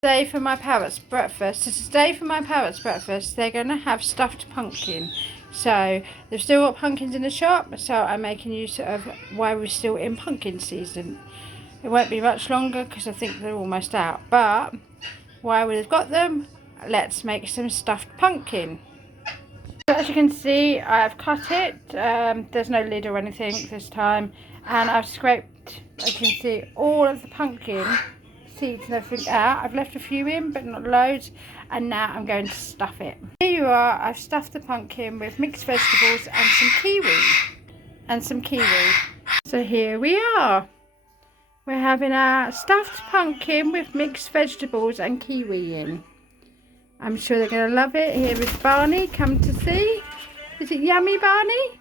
Today for my parrots breakfast. So today for my parrots breakfast, they're going to have stuffed pumpkin. So they've still got pumpkins in the shop, so I'm making use of while we're still in pumpkin season. It won't be much longer because I think they're almost out. But while we've got them, let's make some stuffed pumpkin. So as you can see, I've cut it. There's no lid or anything this time, and I've scraped, as you can see, all of the pumpkin seeds and everything out. I've left a few in, but not loads, and now I'm going to stuff it. Here you are. I've stuffed the pumpkin with mixed vegetables and some kiwi. So here we are. We're having our stuffed pumpkin with mixed vegetables and kiwi in. I'm sure they're going to love it. Here is Barney, come to see. Is it yummy, Barney?